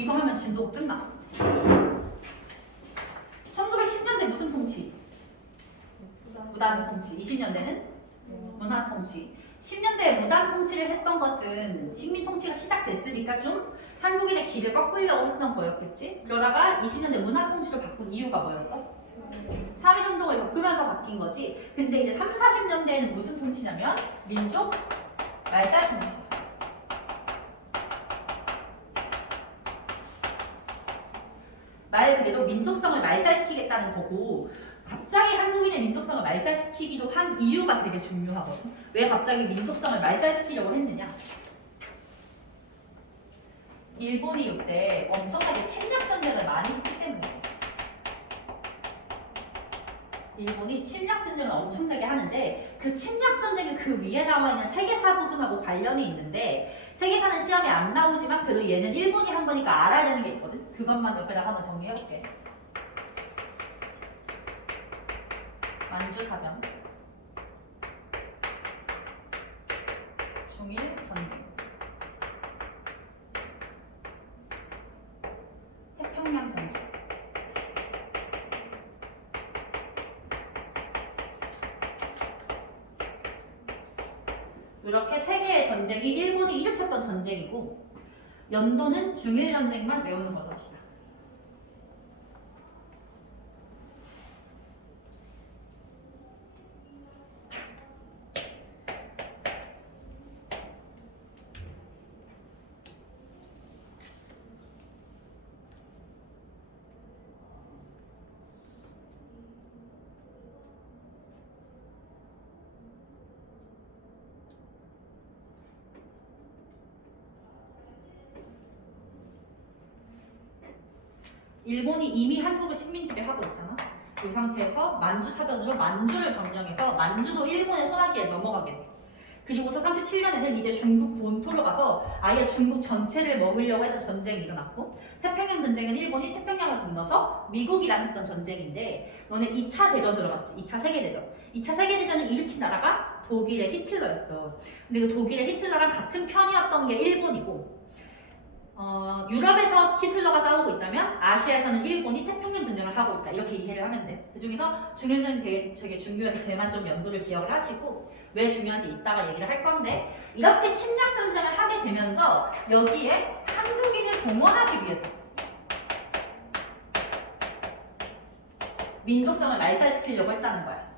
이거 하면 진도가 끝나. 1910년대 무슨 통치? 무단 통치. 20년대는 문화 통치. 10년대에 무단 통치를 했던 것은 식민 통치가 시작됐으니까 좀 한국인의 길을 꺾으려고 했던 거였겠지. 그러다가 20년대 문화 통치로 바꾼 이유가 뭐였어? 3.1운동을 겪으면서 바뀐 거지. 근데 이제 30, 40년대에는 무슨 통치냐면 민족 말살 통치. 말 그대로 민족성을 말살시키겠다는 거고, 갑자기 한국인의 민족성을 말살시키기로 한 이유가 되게 중요하거든. 왜 갑자기 민족성을 말살시키려고 했느냐? 일본이 이때 엄청나게 침략 전쟁을 많이 했기 때문에. 일본이 침략 전쟁을 엄청나게 하는데 그 침략 전쟁은 그 위에 나와 있는 세계사 부분하고 관련이 있는데 세계사는 시험에 안 나오지만 그래도 얘는 일본이 한 거니까 알아야 되는 게 있거든. 그것만 옆에다가 한번 정리해볼게. 만주사변, 중일전쟁, 태평양전쟁. 이렇게 세 개의 전쟁이 일본이 일으켰던 전쟁이고 연도는 중일전쟁만 외우는 걸로 합시다. 일본이 이미 한국을 식민지배하고 있잖아. 이 상태에서 만주사변으로 만주를 점령해서 만주도 일본의 손아귀에 넘어가게 돼. 그리고서 37년에는 이제 중국 본토로 가서 아예 중국 전체를 먹으려고 했던 전쟁이 일어났고, 태평양 전쟁은 일본이 태평양을 건너서 미국이랑 했던 전쟁인데, 너네 2차 대전 들어봤지? 2차 세계대전. 2차 세계대전을 일으킨 나라가 독일의 히틀러였어. 근데 그 독일의 히틀러랑 같은 편이었던 게 일본이고, 유럽에서 히틀러가 싸우고 있다면 아시아에서는 일본이 태평양 전쟁을 하고 있다. 이렇게 이해를 하면 돼. 그중에서 중일전쟁이 되게 중요해서 제만 좀 연도를 기억을 하시고 왜 중요한지 이따가 얘기를 할 건데, 이렇게 침략 전쟁을 하게 되면서 여기에 한국인을 동원하기 위해서 민족성을 말살시키려고 했다는 거야.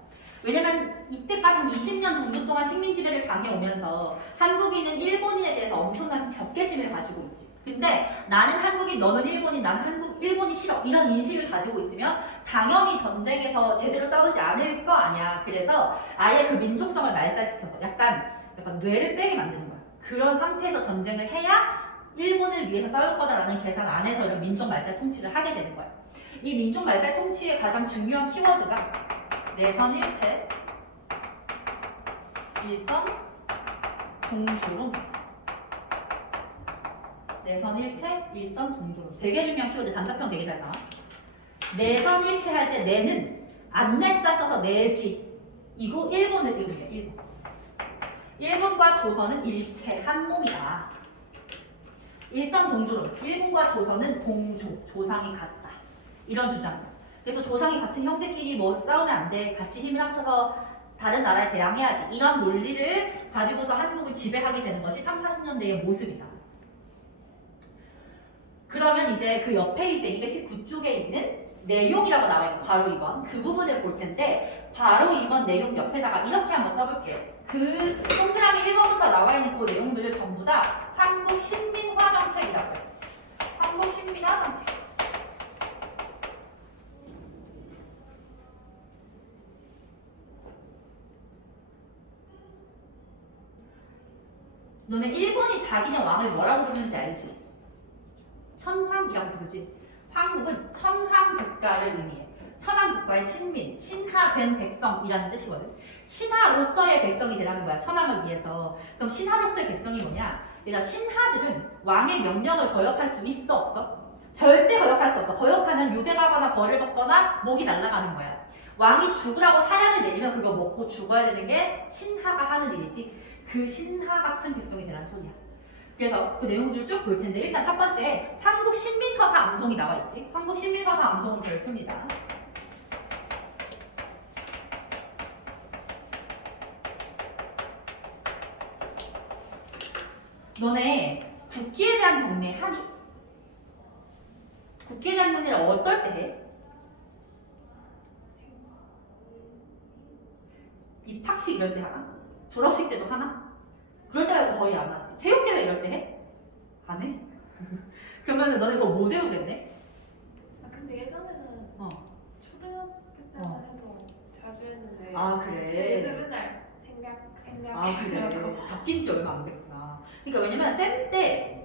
왜냐면 이때까지 한 20년 정도 동안 식민 지배를 당해오면서 한국인은 일본인에 대해서 엄청난 적개심을 가지고 있지. 근데 나는 한국인, 너는 일본인, 나는 일본이 싫어, 이런 인식을 가지고 있으면 당연히 전쟁에서 제대로 싸우지 않을 거 아니야. 그래서 아예 그 민족성을 말살시켜서 약간 뇌를 빼게 만드는 거야. 그런 상태에서 전쟁을 해야 일본을 위해서 싸울 거다라는 계산 안에서 이런 민족 말살 통치를 하게 되는 거야. 이 민족 말살 통치의 가장 중요한 키워드가 내선일체, 일선, 동조론. 내선일체, 일선, 동조론. 되게 중요한 키워드, 단답형 되게 잘 나와. 내선일체 할 때 내는 안내자 써서 내지. 이거 일본을 의미해, 일본. 일본과 조선은 일체, 한 몸이다. 일선 동조론. 일본과 조선은 동조, 조상이 같다. 이런 주장이야. 그래서 조상이 같은 형제끼리 뭐 싸우면 안 돼. 같이 힘을 합쳐서 다른 나라에 대항해야지. 이런 논리를 가지고서 한국을 지배하게 되는 것이 30, 40년대의 모습이다. 그러면 이제 그 옆에 이제 219쪽에 있는 내용이라고 나와요. 괄호 2번. 그 부분을 볼 텐데 괄호 2번 내용 옆에다가 이렇게 한번 써볼게요. 그 동그라미 1번부터 나와 있는 그 내용들을 전부 다 한국 신민화 정책이라고 해요. 한국 신민화 정책. 너네 일본이 자기네 왕을 뭐라고 부르는지 알지? 천황이라고 부르지. 황국은 천황국가를 의미해. 천황국가의 신민, 신하된 백성이라는 뜻이거든. 신하로서의 백성이 되라는 거야. 천황을 위해서. 그럼 신하로서의 백성이 뭐냐? 그러니까 신하들은 왕의 명령을 거역할 수 있어, 없어? 절대 거역할 수 없어. 거역하면 유배가거나 벌을 받거나 목이 날아가는 거야. 왕이 죽으라고 사약을 내리면 그거 먹고 죽어야 되는 게 신하가 하는 일이지. 그 신하 같은 백성이 되라는 소리야. 그래서 그 내용들을 쭉 볼 텐데 일단 첫 번째 한국 신민 암송이 나와 있지. 한국 신민사상 암송은 별표입니다. 너네 국기에 대한 경례 하니? 국기에 대한 경례를 어떨 때 해? 입학식 이럴 때 하나? 졸업식 때도 하나? 그럴 때 말고 거의 안 하지. 체육대회 이럴 때 해? 안 해? 그러면 너네 그거 못 외우겠네? 아 근데 예전에는 어. 초등학교 때만 해도 자주 했는데 아 그래? 요즘 맨날 생략 아 그래? 바뀐 지 얼마 안 됐구나. 그러니까 왜냐면 쌤 때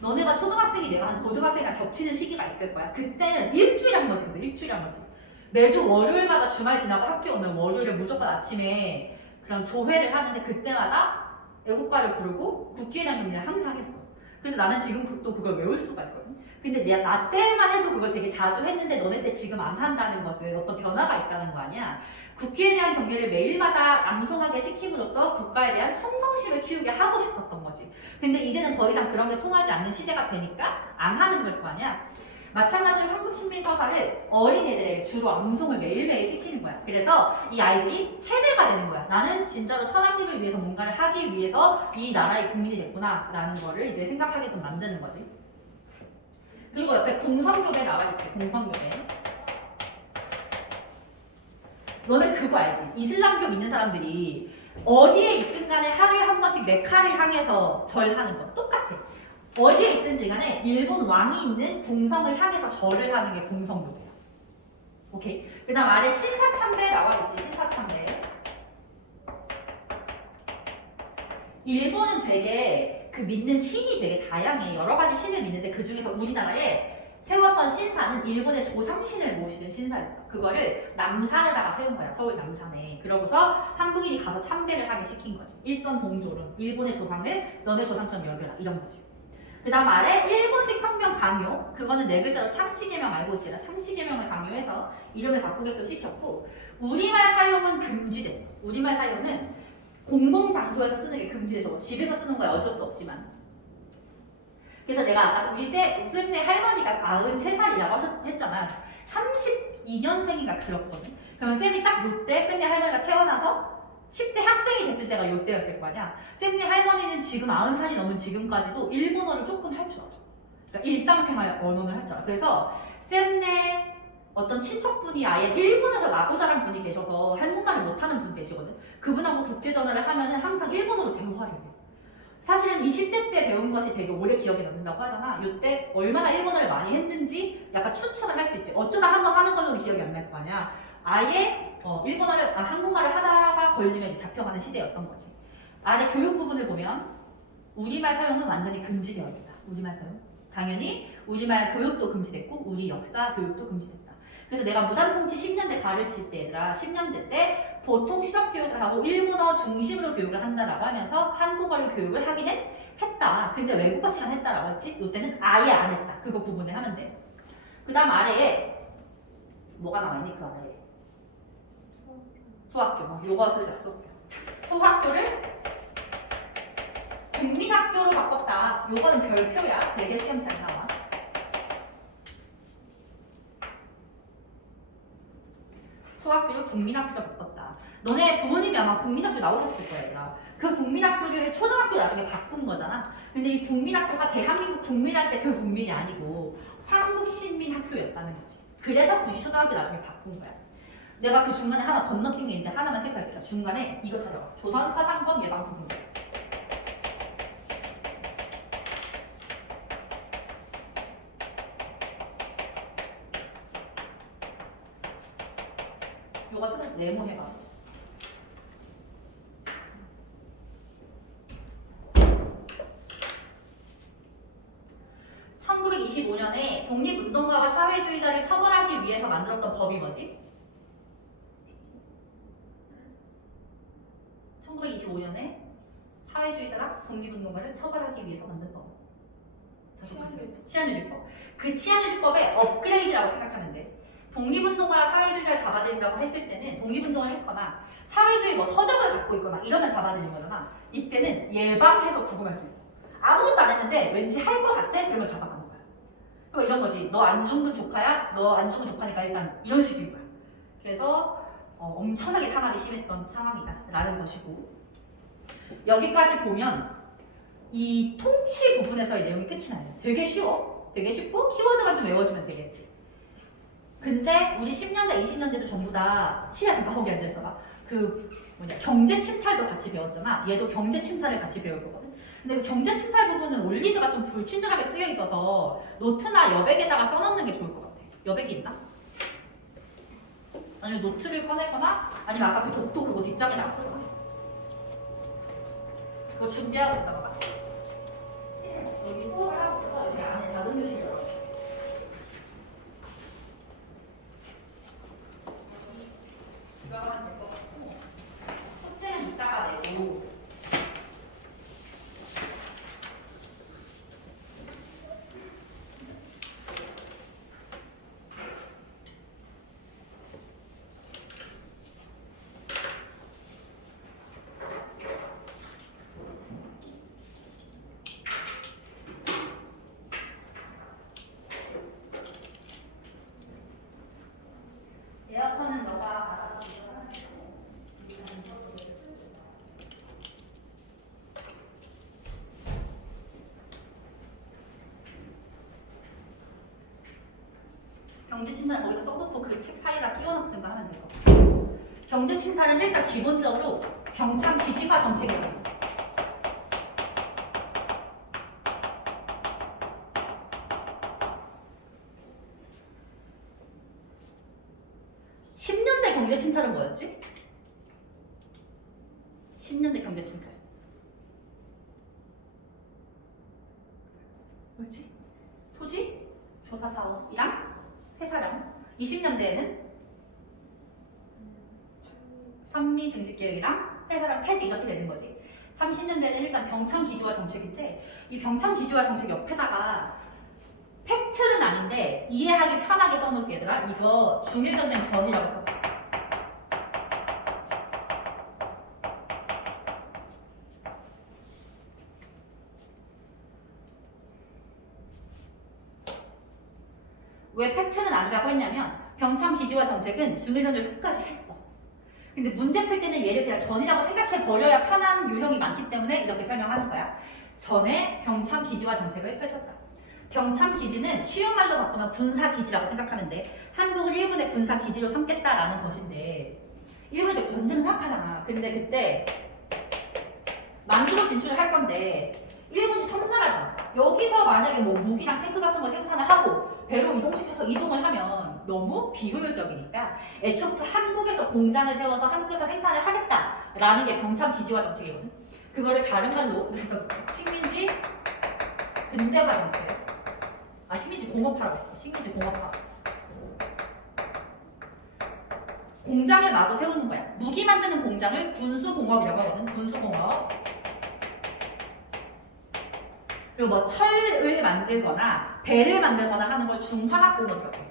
너네가 초등학생이 내가 한 고등학생이랑 겹치는 시기가 있을 거야. 그때는 일주일에 한 번씩 했어. 일주일에 한 번씩. 매주 월요일마다 주말 지나고 학교 오면 월요일에 무조건 아침에 그런 조회를 하는데 그때마다 애국가를 부르고 국기에 대한 경례를 항상 했어. 그래서 나는 지금 또 그걸 외울 수가 있거든. 근데 내가 나 때만 해도 그걸 되게 자주 했는데 너네 때 지금 안 한다는 것은 어떤 변화가 있다는 거 아니야. 국기에 대한 경례를 매일마다 암송하게 시킴으로써 국가에 대한 충성심을 키우게 하고 싶었던 거지. 근데 이제는 더 이상 그런 게 통하지 않는 시대가 되니까 안 하는 걸 거 아니야. 마찬가지로 한국신민서사를 어린애들에게 주로 암송을 매일매일 시키는 거야. 그래서 이 아이들이 세대가 되는 거야. 나는 진짜로 천황님을 위해서 뭔가를 하기 위해서 이 나라의 국민이 됐구나 라는 거를 이제 생각하게끔 만드는 거지. 그리고 옆에 공성교배 나와 있지. 공성교배. 너네 그거 알지? 이슬람교 믿는 사람들이 어디에 있든 간에 하루에 한 번씩 메카를 향해서 절하는 거 똑같아. 어디에 있든지 간에 일본 왕이 있는 궁성을 향해서 절을 하는 게 궁성교배야. 오케이? 그 다음 아래 신사참배 나와 있지. 신사참배. 일본은 되게 그 믿는 신이 되게 다양해. 여러 가지 신을 믿는데 그 중에서 우리나라에 세웠던 신사는 일본의 조상신을 모시는 신사였어. 그거를 남산에다가 세운 거야. 서울 남산에. 그러고서 한국인이 가서 참배를 하게 시킨 거지. 일선동조론. 일본의 조상을 너네 조상처럼 여겨라. 이런 거지. 그 다음 아래 일본식 성명 강요. 그거는 네 글자로 창씨개명 알고 있지? 나 창씨개명을 강요해서 이름을 바꾸게끔 시켰고, 우리말 사용은 금지됐어. 우리말 사용은 공공장소에서 쓰는 게 금지돼서 뭐 집에서 쓰는 거야 어쩔 수 없지만. 그래서 내가 아까 우리 쌤네 할머니가 93살이라고 했잖아. 32년생인가 그렇거든. 그러면 쌤이 딱 요때 쌤네 할머니가 태어나서 10대 학생이 됐을 때가 요때였을 거 아니야. 쌤네 할머니는 지금 90살이 넘은 지금까지도 일본어를 조금 할 줄 알아. 그러니까 일상생활 언어를 할 줄 알아. 그래서 쌤네 어떤 친척분이 아예 일본에서 나고 자란 분이 계셔서 한국말을 못하는 분 계시거든. 그분하고 국제전화를 하면은 항상 일본어로 대화를 해. 사실은 20대 때 배운 것이 되게 오래 기억에 남는다고 하잖아. 이때 얼마나 일본어를 많이 했는지 약간 추측을 할 수 있지. 어쩌다 한 번 하는 걸로는 기억이 안 날 거 아니야. 아예 한국말을 하다가 걸리면 이제 잡혀가는 시대였던 거지. 아래 교육 부분을 보면 우리말 사용은 완전히 금지되어 있다. 우리말 사용. 당연히 우리말 교육도 금지됐고 우리 역사 교육도 금지됐다. 그래서 내가 무단통치 10년대 가르칠 때 얘들아 10년대 때 보통 실업 교육을 하고 일본어 중심으로 교육을 한다라고 하면서 한국어를 교육을 하기는 했다. 근데 외국어 시간 했다라고 했지? 이때는 아예 안 했다. 그거 구분을 하면 돼. 그 다음 아래에 뭐가 나와있니? 그 아래에 소학교. 요거 쓰자. 소학교. 소학교를 국민학교로 바꿨다. 요거는 별표야. 되게 시험 잘 나와. 소학교를 국민학교로 바꿨다. 너네 부모님이 아마 국민학교 나오셨을 거야, 얘들아. 그 국민학교를 초등학교 나중에 바꾼 거잖아. 근데 이 국민학교가 대한민국 국민할 때 그 국민이 아니고 한국신민학교였다는 거지. 그래서 굳이 초등학교 나중에 바꾼 거야. 내가 그 중간에 하나 건너뛴 게 있는데 하나만 체크할게요. 중간에 이거 찾아봐. 조선 사상범 예방 부분. 요거 뜻에서 네모해봐. (1925년에) 독립운동가와 사회주의자를 처벌하기 위해서 만들었던 법이 뭐지? 1925년에 사회주의자랑 독립운동가를 처벌하기 위해서 만든 법. 치안유지법. 그 치안유지법의 업그레이드라고 생각하면 돼. 독립운동가나 사회주의자를 잡아들인다고 했을 때는 독립운동을 했거나 사회주의 뭐 서적을 갖고 있거나 이러면 잡아들이는 거잖아. 이때는 예방해서 구금할 수 있어. 아무것도 안 했는데 왠지 할 것 같아? 그러면 잡아가는 거야. 그 이런 거지. 너 안중근 조카야? 너 안중근 조카니까 일단 이런 식인 거야. 그래서 엄청나게 탄압이 심했던 상황이다 라는 것이고, 여기까지 보면 이 통치 부분에서의 내용이 끝이 나요. 되게 쉬워. 되게 쉽고 키워드만 좀 외워주면 되겠지. 근데 우리 10년대, 20년대도 전부 다 시야 잠깐 거기 앉아있어봐. 그 경제 침탈도 같이 배웠잖아. 얘도 경제 침탈을 같이 배울 거거든. 근데 그 경제 침탈 부분은 올리드가 좀 불친절하게 쓰여 있어서 노트나 여백에다가 써놓는 게 좋을 것 같아. 여백이 있나? 아니면 노트를 꺼내거나 아니면 아까 그 독도 그거 뒷장에다가 쓰거나. 그거 준비하고 있어 봐봐. 여기 수업을 하고 있어. 여기 안에 작은 교실 열어. 들어가면 될 것 같고, 숙제는 이따가 내고. 에어컨은 너가 알아서 조절하고. 경제 침탈 거기다 써놓고 그 책 사이에다 끼워넣든가 하면 될 것 같아. 경제 침탈은 일단 기본적으로 병참 기지화 정책이에요. 경제 침탈은 뭐였지? 10년대 경제 침탈. 뭐지? 토지, 조사 사업이랑 회사랑. 20년대에는 산미 증식 계획이랑 회사랑 폐지 이렇게 되는 거지. 30년대에는 일단 병참 기지화 정책인데, 이 병참 기지화 정책 옆에다가 팩트는 아닌데 이해하기 편하게 써놓을게. 얘들아, 이거 중일전쟁 전이라고 써. 왜 팩트는 아니라고 했냐면, 병참 기지화 정책은 중일전쟁 수까지 했어. 근데 문제 풀 때는 얘를 그냥 전이라고 생각해 버려야 편한 유형이 많기 때문에 이렇게 설명하는 거야. 전에 병참 기지화 정책을 펼쳤다. 병참 기지는 쉬운 말로 바꾸면 군사 기지라고 생각하면 돼. 한국을 일본의 군사 기지로 삼겠다라는 것인데, 일본이 지금 전쟁을 막 하잖아. 근데 그때 만주로 진출을 할 건데 일본이 섬나라잖아. 여기서 만약에 뭐 무기랑 탱크 같은 걸 생산을 하고 배로 이동시켜서 이동을 하면 너무 비효율적이니까 애초부터 한국에서 공장을 세워서 한국에서 생산을 하겠다라는 게 병참 기지화 정책이거든. 그거를 다른 말로 그래서 식민지 근대화 정책. 식민지 공업화라고 했어. 식민지 공업화. 공장을 마구 세우는 거야. 무기 만드는 공장을 군수공업이라고 하거든. 군수공업. 그리고 뭐 철을 만들거나 배를 만들거나 하는 걸 중화학공업이라고 해.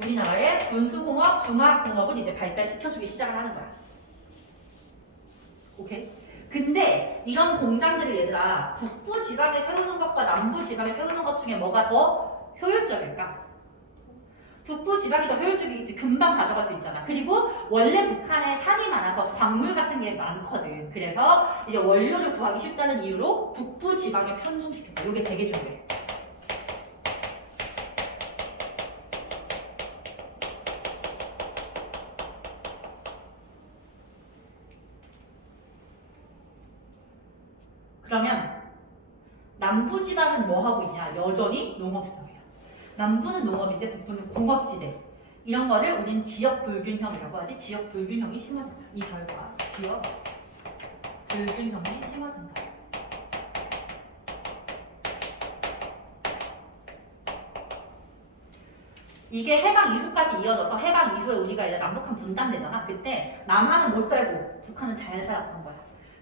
우리나라의 군수공업, 중화학공업을 이제 발달시켜주기 시작을 하는 거야. 오케이? 근데 이런 공장들을 얘들아, 북부 지방에 세우는 것과 남부 지방에 세우는 것 중에 뭐가 더 효율적일까? 북부 지방이 더 효율적이겠지. 금방 가져갈 수 있잖아. 그리고 원래 북한에 산이 많아서 광물 같은 게 많거든. 그래서 이제 원료를 구하기 쉽다는 이유로 북부 지방에 편중시켰다. 이게 되게 중요해. 그러면 남부 지방은 뭐 하고 있냐? 여전히 농업사회야. 남부는 농업인데 북부는 공업지대. 이런 거를 우리는 지역 불균형이라고 하지. 지역 불균형이 심화된다. 이 결과 지역 불균형이 심화된다. 이게 해방 이후까지 이어져서 해방 이후에 우리가 이제 남북한 분단되잖아. 그때 남한은 못 살고 북한은 잘 살았던 거야.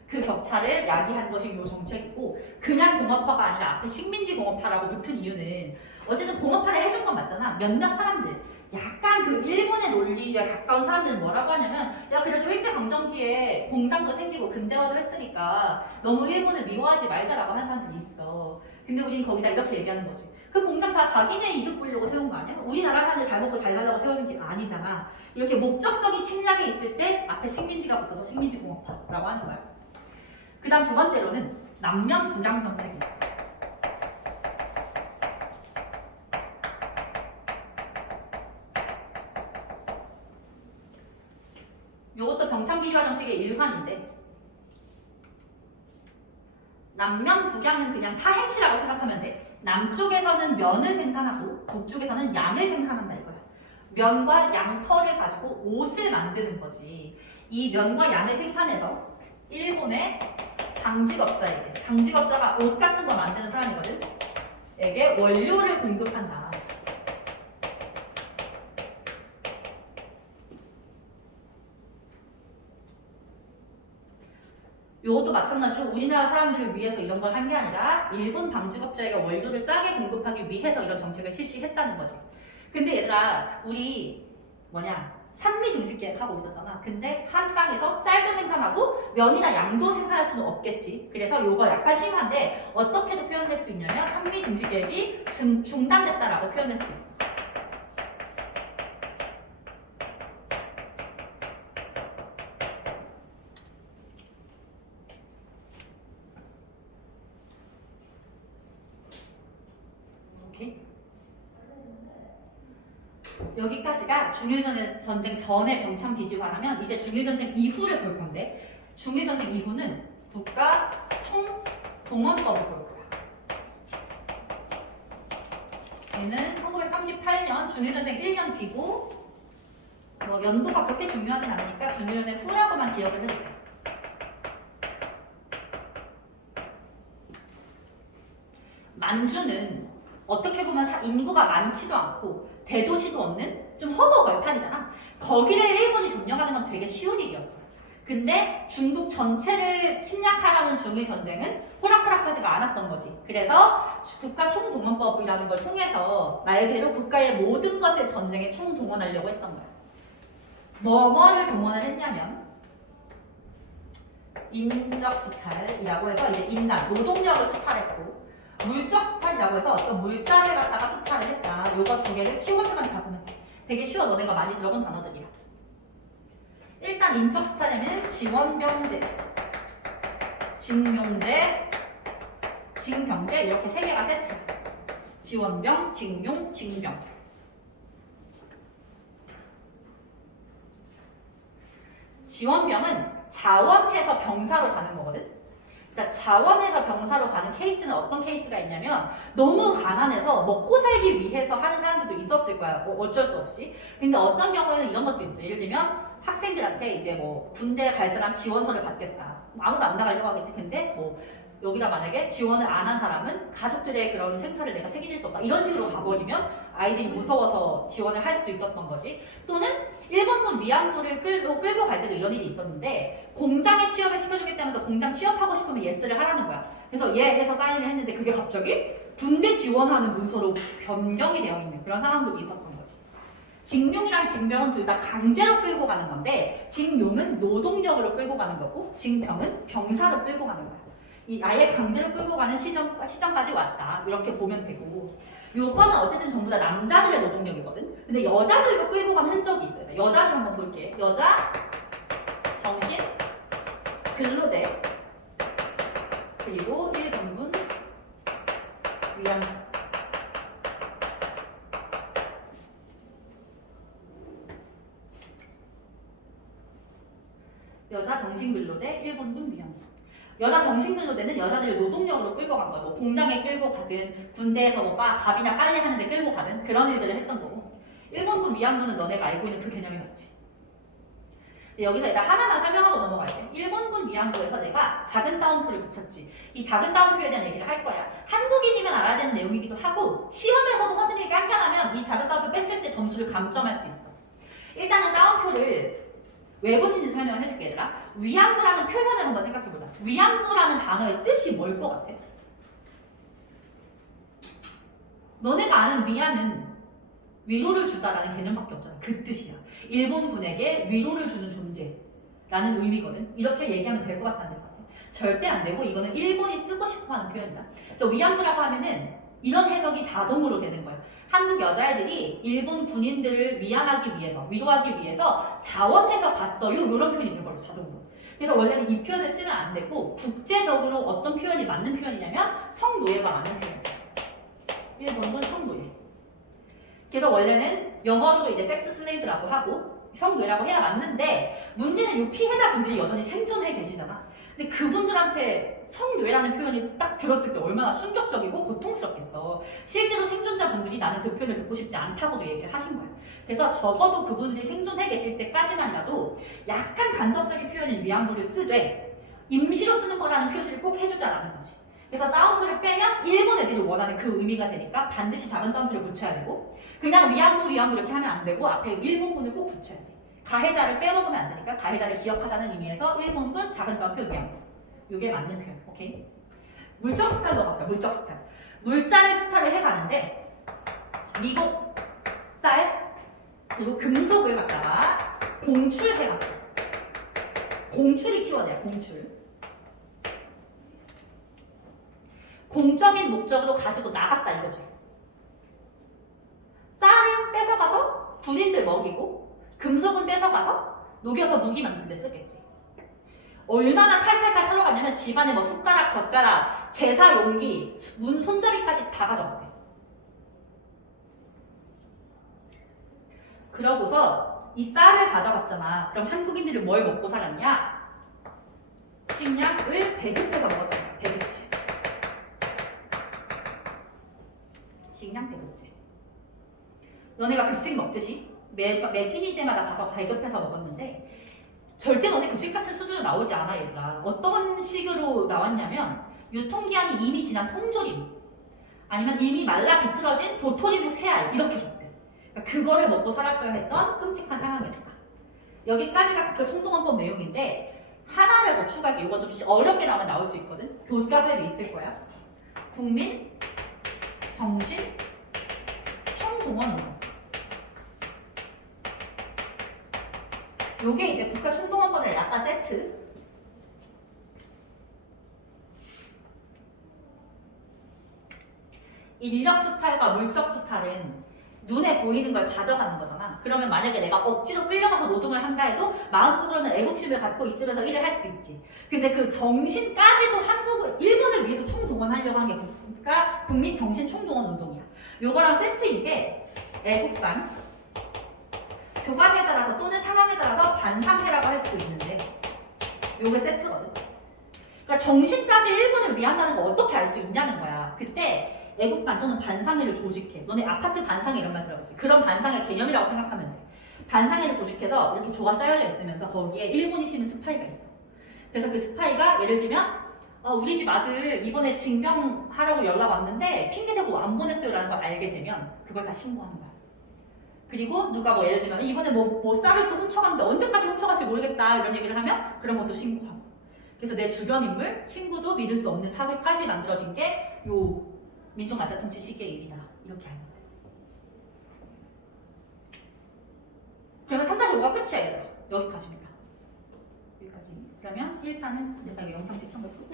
그 격차를 야기한 것이 이 정책이고, 그냥 공업화가 아니라 앞에 식민지 공업화라고 붙은 이유는 어쨌든 공업화를 해준 건 맞잖아. 몇몇 사람들, 약간 그 일본의 논리에 가까운 사람들은 뭐라고 하냐면, 야 그래도 일제강점기에 공장도 생기고 근대화도 했으니까 너무 일본을 미워하지 말자라고 하는 사람들이 있어. 근데 우리는 거기다 이렇게 얘기하는 거지. 그 공장 다 자기네 이득 보려고 세운 거 아니야? 우리나라 사람들 잘 먹고 잘 살라고 세워진 게 아니잖아. 이렇게 목적성이 침략에 있을 때 앞에 식민지가 붙어서 식민지공업화라고 하는 거야. 그 다음 두 번째로는 남면 부양 정책이 있어. 이것도 병창비리화 정책의 일환인데 남면 북양은 그냥 사행시라고 생각하면 돼. 남쪽에서는 면을 생산하고 북쪽에서는 양을 생산한다 이거야. 면과 양털을 가지고 옷을 만드는 거지. 이 면과 양을 생산해서 일본의 방직업자에게, 방직업자가 옷 같은 거 만드는 사람이거든. 에게 원료를 공급한다. 이것도 마찬가지로 우리나라 사람들을 위해서 이런 걸 한 게 아니라 일본 방직업자에게 원료를 싸게 공급하기 위해서 이런 정책을 실시했다는 거지. 근데 얘들아, 우리 산미증식계획 하고 있었잖아. 근데 한 땅에서 쌀도 생산하고 면이나 양도 생산할 수는 없겠지. 그래서 이거 약간 심한데 어떻게도 표현될 수 있냐면 산미증식계획이 중단됐다라고 표현할 수 있어. 여기까지가 중일전쟁 전에 병창비지화라면 이제 중일전쟁 이후를 볼 건데 중일전쟁 이후는 국가 총동원법을 볼 거야. 얘는 1938년 중일전쟁 1년 뒤고 연도가 그렇게 중요하진 않으니까 중일전쟁 후라고만 기억을 해주세요. 만주는 어떻게 보면 인구가 많지도 않고 대도시도 없는 좀 허허 걸판이잖아. 거기를 일본이 점령하는 건 되게 쉬운 일이었어. 근데 중국 전체를 침략하려는 중일 전쟁은 호락호락하지가 않았던 거지. 그래서 국가 총동원법이라는 걸 통해서 말 그대로 국가의 모든 것을 전쟁에 총동원하려고 했던 거야. 뭐를 동원을 했냐면 인적 수탈이라고 해서 이제 인간, 노동력을 수탈했고 물적 수탈이라고 해서 어떤 물자를 갖다가 수탈을 했다. 요거 두 개를 키워드만 잡으면 돼. 되게 쉬워. 너네가 많이 들어본 단어들이야. 일단 인적 수탈에는 지원병제, 징용제, 징병제 이렇게 세 개가 세트야. 지원병, 징용, 징병. 지원병은 자원해서 병사로 가는 거거든. 그러니까 자원해서 병사로 가는 케이스는 어떤 케이스가 있냐면 너무 가난해서 먹고 살기 위해서 하는 사람들도 있었을 거야. 어쩔 수 없이. 근데 어떤 경우에는 이런 것도 있어. 예를 들면 학생들한테 이제 군대 갈 사람 지원서를 받겠다. 아무도 안 나가려고 하겠지. 근데 여기다 만약에 지원을 안 한 사람은 가족들의 그런 생사를 내가 책임질 수 없다. 이런 식으로 가버리면 아이들이 무서워서 지원을 할 수도 있었던 거지. 또는 일본군 위안부를 끌고 갈 때도 이런 일이 있었는데 공장에 취업을 시켜주겠다면서 공장 취업하고 싶으면 예스를 하라는 거야. 그래서 예 해서 사인을 했는데 그게 갑자기 군대 지원하는 문서로 변경이 되어 있는 그런 상황도 있었던 거지. 징용이랑 징병은 둘 다 강제로 끌고 가는 건데 징용은 노동력으로 끌고 가는 거고 징병은 병사로 끌고 가는 거야. 이 아예 강제로 끌고 가는 시점까지 왔다. 이렇게 보면 되고 요거는 어쨌든 전부 다 남자들의 노동력이거든. 근데 여자들도 끌고 간 흔적이 있어요. 여자들 한번 볼게. 여자 정신 근로대 그리고 1등분 위안부. 여자 정신근로대 1번분 위안부. 여자 정신근로대는 여자들을 노동력으로 끌고 간 거야. 공장에 끌고 가든 군대에서 밥이나 빨래 하는데 끌고 가든 그런 일들을 했던 거고 1번분 위안부는 너네가 알고 있는 그 개념이 맞지. 근데 여기서 일단 하나만 설명하고 넘어갈게. 1번분 위안부에서 내가 작은 따옴표를 붙였지. 이 작은 따옴표에 대한 얘기를 할 거야. 한국인이면 알아야 되는 내용이기도 하고 시험에서도 선생님이 깐깐하면 이 작은 따옴표 뺐을 때 점수를 감점할 수 있어. 일단은 따옴표를 왜 붙이는지 설명을 해줄게 얘들아. 위안부라는 표현을 한번 생각해보자. 위안부라는 단어의 뜻이 뭘 것 같아? 너네가 아는 위안은 위로를 주다라는 개념밖에 없잖아. 그 뜻이야. 일본군에게 위로를 주는 존재라는 의미거든. 이렇게 얘기하면 될 것 같다는 것 같아. 절대 안 되고 이거는 일본이 쓰고 싶어하는 표현이다. 그래서 위안부라고 하면은 이런 해석이 자동으로 되는 거예요. 한국 여자애들이 일본 군인들을 위안하기 위해서, 위로하기 위해서 자원해서 갔어요. 이런 표현이 돼버려 자동으로. 그래서 원래는 이 표현을 쓰면 안 되고 국제적으로 어떤 표현이 맞는 표현이냐면 성노예가 맞는 표현이에요. 일본군 성노예. 그래서 원래는 영어로도 이제 섹스 슬레이브라고 하고 성노예라고 해야 맞는데 문제는 이 피해자분들이 여전히 생존해 계시잖아. 근데 그분들한테 성노예라는 표현이 딱 들었을 때 얼마나 충격적이고 고통스럽겠어. 실제로 생존자분들이 나는 그 표현을 듣고 싶지 않다고도 얘기를 하신 거야. 그래서 적어도 그분들이 생존해 계실 때까지만이라도 약간 간접적인 표현인 위안부를 쓰되 임시로 쓰는 거라는 표시를 꼭 해주자라는 거지. 그래서 따옴표를 빼면 일본 애들이 원하는 그 의미가 되니까 반드시 작은 따옴표를 붙여야 되고 그냥 위안부 이렇게 하면 안 되고 앞에 일본군을 꼭 붙여야 돼. 가해자를 빼먹으면 안 되니까 가해자를 기억하자는 의미에서 일본군 작은 따옴표 위안부. 이게 맞는 표현. 오케이? 물적 스타일로 가보자. 물적 스타일. 물자를 스타일을 해가는데 미국 쌀 그리고 금속을 갖다가 공출해갔어. 공출이 키워드야. 공출. 공적인 목적으로 가지고 나갔다 이거지. 쌀은 뺏어가서 군인들 먹이고 금속은 뺏어가서 녹여서 무기 만드는 데 쓰겠지. 얼마나 탈탈탈 털어갔냐면 집안에 뭐 숟가락, 젓가락, 제사 용기, 문 손잡이까지 다 가져갔대. 그러고서 이 쌀을 가져갔잖아. 그럼 한국인들이 뭘 먹고 살았냐? 식량을 배급해서 먹었다. 배급지. 식량 배급제. 너네가 급식 먹듯이 매 끼니 때마다 가서 배급해서 먹었는데 절대 너네 급식 같은 수준으로 나오지 않아 얘들아. 어떤 식으로 나왔냐면 유통기한이 이미 지난 통조림 아니면 이미 말라 비틀어진 도토리묵 새알 이렇게 줬대. 그러니까 그거를 먹고 살았어야 했던 끔찍한 상황이었다. 여기까지가 그 총동원법 내용인데 하나를 더 추가할게. 이거 좀 어렵게 나오면 나올 수 있거든. 교과서에도 있을 거야. 국민 정신 총동원운동. 요게 이제 국가 총동원법의 약간 세트. 인력 수탈과 물적 수탈은 눈에 보이는 걸 가져가는 거잖아. 그러면 만약에 내가 억지로 끌려가서 노동을 한다 해도 마음속으로는 애국심을 갖고 있으면서 일을 할 수 있지. 근데 그 정신까지도 일본을 위해서 총동원하려고 한 게 국민 정신 총동원 운동이야. 요거랑 세트인 게 애국반, 교과서에 따라서 또는 상황에 따라서 반상회라고 할 수도 있는데 요게 세트거든. 그러니까 정신까지 일본을 위한다는 거 어떻게 알 수 있냐는 거야. 그때 애국반 또는 반상회를 조직해. 너네 아파트 반상회 이런 말 들어봤지? 그런 반상회 개념이라고 생각하면 돼. 반상회를 조직해서 이렇게 조가 짜여져 있으면서 거기에 일본이 심은 스파이가 있어. 그래서 그 스파이가 예를 들면 우리 집 아들 이번에 징병하라고 연락 왔는데 핑계대고 안 보냈어요 라는 걸 알게 되면 그걸 다 신고하는 거야. 그리고 누가 뭐 예를 들면 이번에 뭐 쌀을 또 훔쳐갔는데 언제까지 훔쳐갈지 모르겠다 이런 얘기를 하면 그런 것도 신고하고. 그래서 내 주변 인물, 친구도 믿을 수 없는 사회까지 만들어진 게 요 민족말살통치 시기의 일이다. 이렇게 하는 거야. 그러면 3-5가 끝이야 얘들아. 여기까지입니다. 여기까지. 그러면 1판은 내가 영상 찍힌 거 끄고